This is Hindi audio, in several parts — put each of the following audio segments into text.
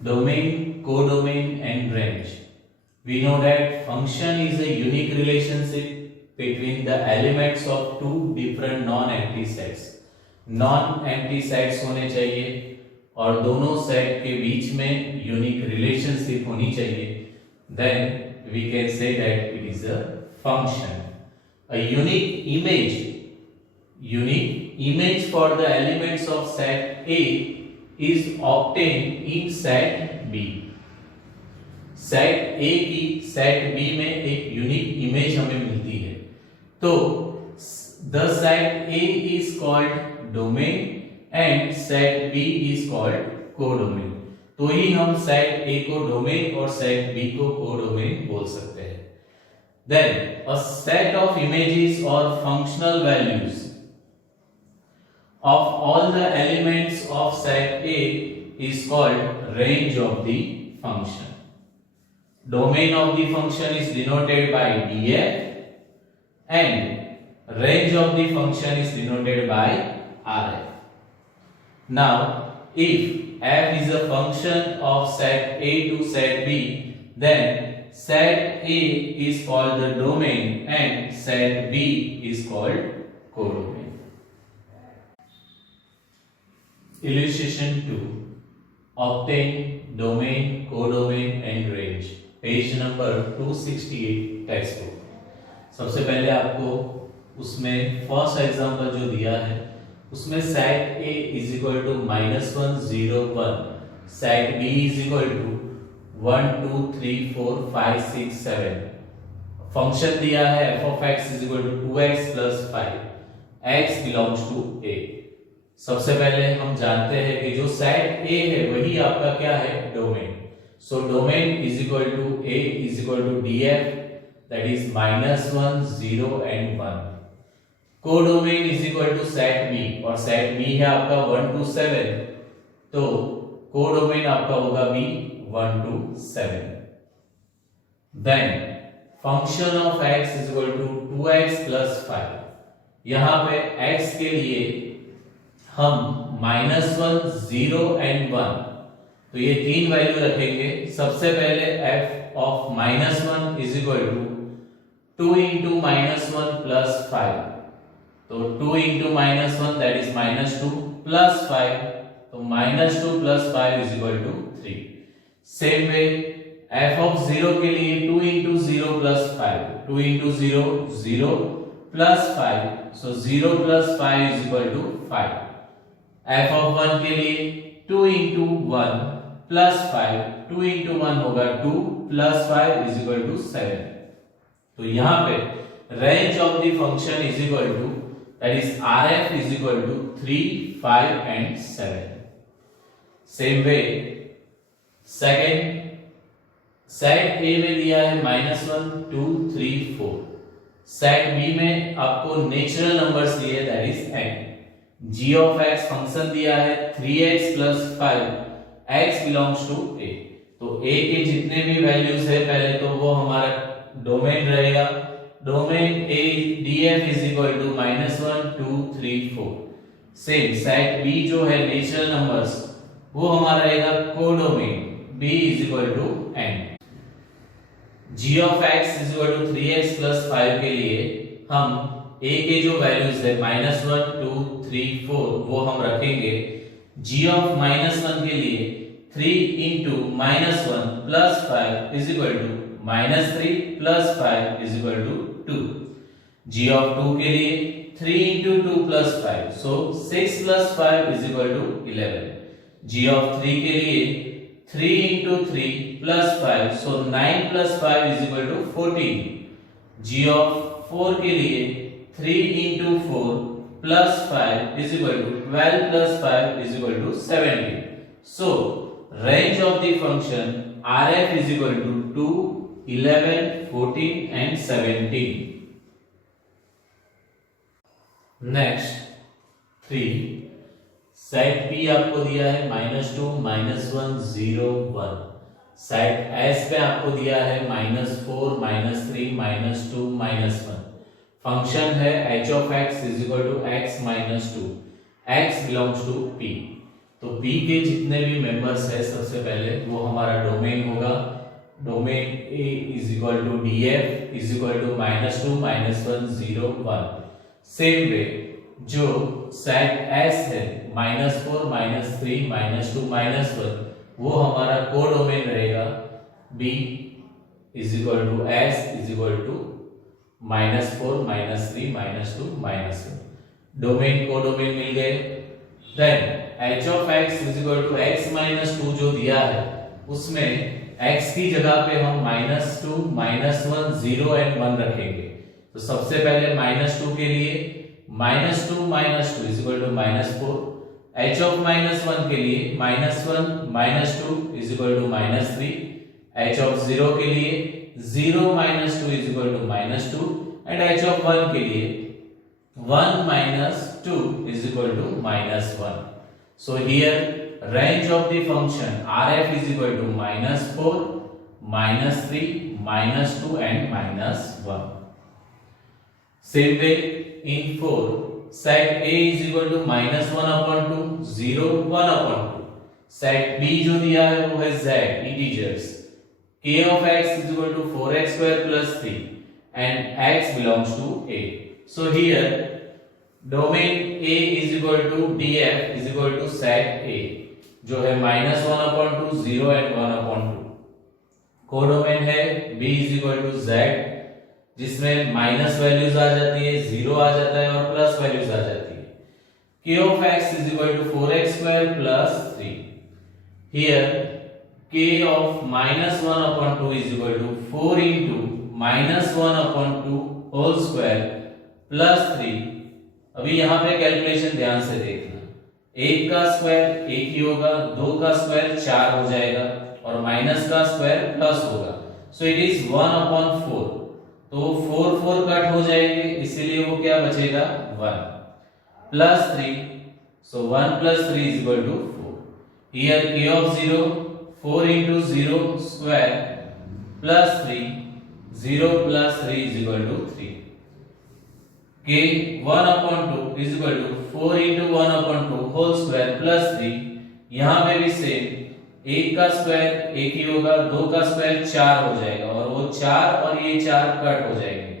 domain, codomain and range. We know that function is a unique relationship between the elements of two different non-empty sets. Non-empty sets होने चाहिए और दोनों सेट के बीच में यूनिक रिलेशनशिप होनी चाहिए. Then we can say that it is a function. A unique image for the elements of set A is obtained in set B. Set ए की सेट बी में एक यूनिक इमेज हमें मिलती है. तो the set A is called domain and set B is called codomain. तो ही हम सेट ए को डोमेन और सेट बी को कोडोमेन बोल सकते हैं. Then a set of images और functional values of all the elements of set A is called range of the function. Domain of the function is denoted by df and range of the function is denoted by rf. Now, if f is a function of set A to set B, then set A is called the domain and set B is called codomain. Illustration 2. Obtain domain, codomain and range. Page number 268 text book. सबसे पहले आपको उसमें फर्स्ट एग्जांपल जो दिया है उसमें set A is equal to -1 0 1, set B is equal to 1 2 3 4 5 6 7. Function दिया है f of x is equal to 2x + 5, x belongs to A. सबसे पहले हम जानते हैं कि जो सेट A है वही आपका क्या है, domain. So domain is equal to A is equal to df, that is -1 0 and 1. Codomain is equal to set B और सेट B है आपका 1 to 7, तो कोडोमेन आपका होगा B 1 to 7. Then function of x is equal to 2x + 5. यहां पे x के लिए हम -1 0 and 1, तो ये तीन वैल्यू रखेंगे. सबसे पहले f of -1 is equal to 2 into -1 + 5, तो 2 into -1 दैट इज -2 + 5, तो -2 + 5 is equal to 3. Same way f of 0 के लिए 2 into 0 + 5, 2 into 0 0 + 5, so 0 + 5 is equal to 5. f of 1 के लिए 2 into 1 + 5, 2 into 1 होगा 2 + 5 इज इक्वल टू 7. तो यहां पे range of the function is equal to that is rf is equal to 3 5 and 7. Same way second set A में दिया है -1 2 3 4, सेट B में आपको नेचुरल नंबर्स दिए that is n. g of x function दिया है 3x + 5, x belongs to A. तो A के जितने भी वैल्यूज है पहले तो वो हमारा डोमेन रहेगा. Domain A df is equal to -1 2 3 4. Same set B जो है नेचुरल नंबर्स वो हमारा रहेगा codomain B is equal to n. g of x is equal to 3x + 5 के लिए हम A के जो वैल्यूज है -1 2 3 4 वो हम रखेंगे. g of -1 के लिए 3 into -1 + 5 is equal to -3 + 5 is equal to 2. g of 2 के लिए 3 into 2 + 5, so 6 + 5 is equal to 11. g of 3 के लिए 3 into 3 + 5, so 9 + 5 is equal to 14. g of 4 के लिए 3 into 4 + 5 is equal to 12 + 5 is equal to 17. So range of the function rf is equal to 2 11 14 and 17. Next 3 set P आपको दिया है -2 -1 0 1. सेट S पे आपको दिया है -4 -3 -2 -1. फंक्शन है h of x is equal to x - 2, x belongs to P. तो P के जितने भी मेंबर्स है सबसे पहले वो हमारा डोमेन होगा। Domain A is equal to DF is equal to -2 -1 0 1। Same way जो सेट S है -4 -3 -2 -1 वो हमारा कोडोमेन रहेगा B is equal to S is equal to -4 -3 -2 -1। Domain codomain मिल गए। Then h of x is equal to x -2 जो दिया है उसमें x की जगह पे हम -2 -1 0 एंड 1 रखेंगे। तो सबसे पहले -2 के लिए -2 -2 is equal to -4। h of -1 के लिए -1 -2 is equal to -3। h of 0 के लिए 0 -2 is equal to -2 and h of 1 के लिए 1 -2 is equal to -1. So here range of the function RF is equal to -4, -3, -2 and -1. Same way in 4 set A is equal to -1/2, 0, 1/2. Set B जो दिया है वो है Z integers. K of x is equal to 4x square plus 3 and x belongs to A. So here domain A is equal to DF is equal to set A जो है -1/2 0 and 1/2। कोडोमेन है B is equal to Z जिसमें माइनस वैल्यूज आ जाती है, 0 आ जाता है और प्लस वैल्यूज आ जाती है। K of x is equal to 4x square plus 3। Here K of -1/2 is equal to 4 into -1/2 whole square plus 3। अभी यहाँ पे कैलकुलेशन ध्यान से देखना, 1 का स्क्वायर 1 ही होगा, 2 का स्क्वायर 4 हो जाएगा और माइनस का स्क्वायर प्लस होगा। So it is 1/4। तो 4 4 कट हो जाएंगे, इसीलिए वो क्या बचेगा 1 plus 3। So 1 plus 3 is equal to 4। Here K of 0 4 into 0 square plus 3, 0 plus 3 is equal to 3। K 1/2 is equal to 4 into 1/2 whole square plus 3। यहाँ पे भी सेम, 1 का स्क्वायर 1 ही होगा, 2 का स्क्वायर 4 हो जाएगा और वो 4 और ये 4 कट हो जाएंगे।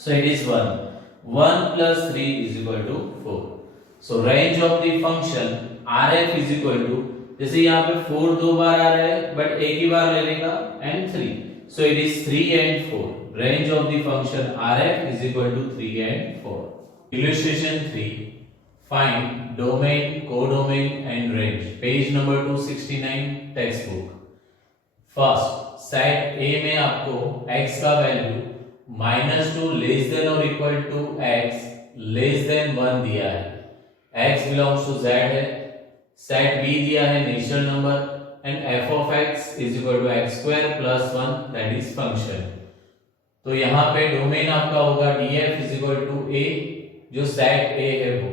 So it is 1 plus 3 is equal to 4। So range of the function RF is equal to, जैसे यहाँ पे 4 दो बार आ रहा है बट एक ही बार लेने का and 3। So it is 3 and 4. Range of the function RF is equal to 3 and 4. Illustration 3. Find domain, codomain and range. Page number 269 textbook. First, set A में आपको x का वैल्यू -2 लेस देन और equal to x less than 1 दिया है। x बिलोंग्स टू z है। सेट B दिया है natural number and f of x is equal to x square plus 1 that is function। तो यहाँ पे डोमेन आपका होगा df is equal to a जो सेट A है वो।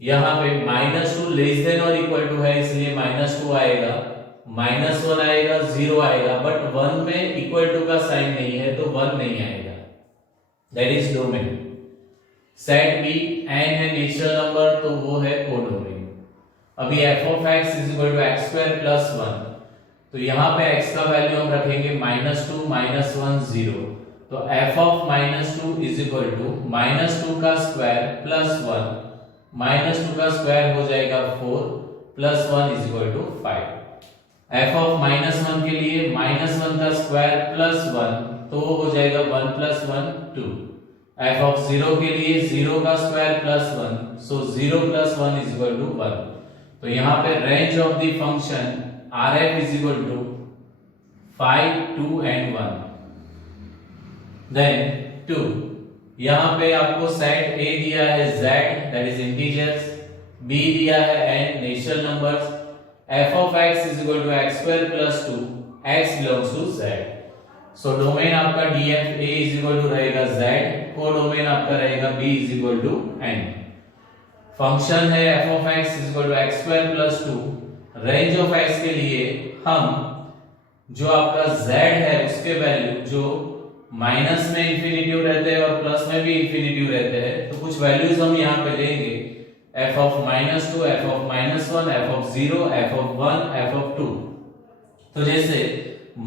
यहाँ पे -2 लेस देन और इक्वल टू है इसलिए -2 आएगा, -1 आएगा, 0 आएगा, बट 1 में इक्वल टू का साइन नहीं है तो 1 नहीं आएगा। That is domain. Set B n है नेचुरल नंबर तो वो है कोडोमेन। अभी f of x is equal to x square plus 1, तो यहाँ पे x का वैल्यू हम रखेंगे -2 -1 0। तो f of -2 is equal to -2 का स्क्वायर प्लस 1, -2 का स्क्वायर हो जाएगा 4 plus 1 is equal to 5। f of -1 के लिए -1 का स्क्वायर प्लस 1 तो हो जाएगा 1 प्लस 1 2। f of 0 के लिए 0 का square plus 1, so 0 plus 1 is equal to 1। तो यहाँ पे range of the function RF is equal to 5 2 and 1। Then 2 यहाँ पे आपको सेट A दिया है Z that is integers, B दिया है n natural numbers, f of x is equal to x square plus 2, x belongs to Z। So domain आपका DF A is equal to रहेगा Z, कोडोमेन आपका रहेगा B is equal to n। Function है f of x is equal to x square plus 2। Range of x के लिए हम जो आपका z है उसके वैल्यू जो माइनस में इंफिनिटिव रहते हैं और प्लस में भी इंफिनिटिव रहते हैं, तो कुछ वैल्यूज हम यहाँ पे लेंगे। f of -2, f of -1, f of 0, f of 1, f of 2। तो जैसे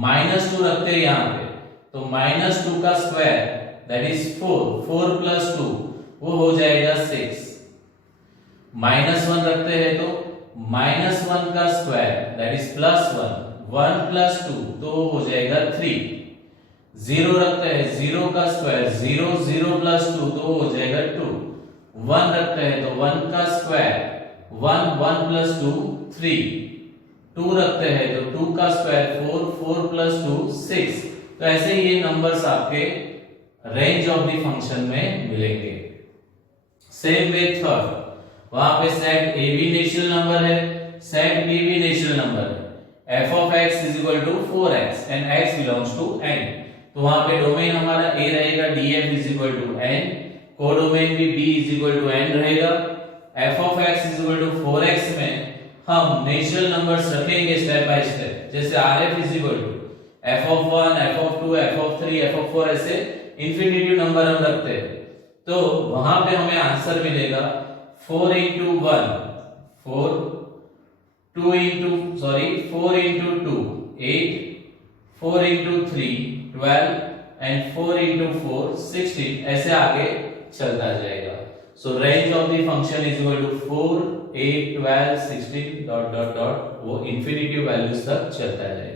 -2 रखते हैं यहाँ पे, तो -2 का स्क्वायर दैट इज 4 प्लस 2 वो हो जाएगा 6। -1 रखते हैं तो -1 का स्क्वायर दैट इज +1, 1 प्लस 2 तो हो जाएगा 3। 0 रखते हैं, 0 का स्क्वायर 0, 0 प्लस 2 तो हो जाएगा 2। 1 रखते हैं तो 1 का स्क्वायर 1, 1 प्लस 2 3। 2 रखते हैं तो 2 का स्क्वायर 4, 4 प्लस 2 6। तो ऐसे ये नंबर्स आपके रेंज ऑफ द फंक्शन में मिलेंगे। सेम विथ थर्ड, वहां पे सेट ए भी नेचुरल नंबर है, सेट बी भी नेचुरल नंबर है। f of x is equal to 4x and x belongs to n। तो वहां पे डोमेन हमारा a रहेगा, df is equal to n, codomain भी b is equal to n रहेगा। f of x is equal to 4x में हम नेचुरल नंबर्स रखेंगे स्टेप बाय स्टेप, जैसे rf is equal to f of 1, f of 2, f of 3, f of 4 ऐसे इंफिनिटिव नंबर हम रखते हैं। तो वहां पे हमें आंसर मिलेगा 4 into 1 4, 4 into 2 8, 4 into 3 12 and 4 into 4 16 ऐसे आगे चलता जाएगा। So range of the function is equal to 4 8 12 16 dot dot dot वो इंफिनिटिव वैल्यूज तक चलता जाएगा।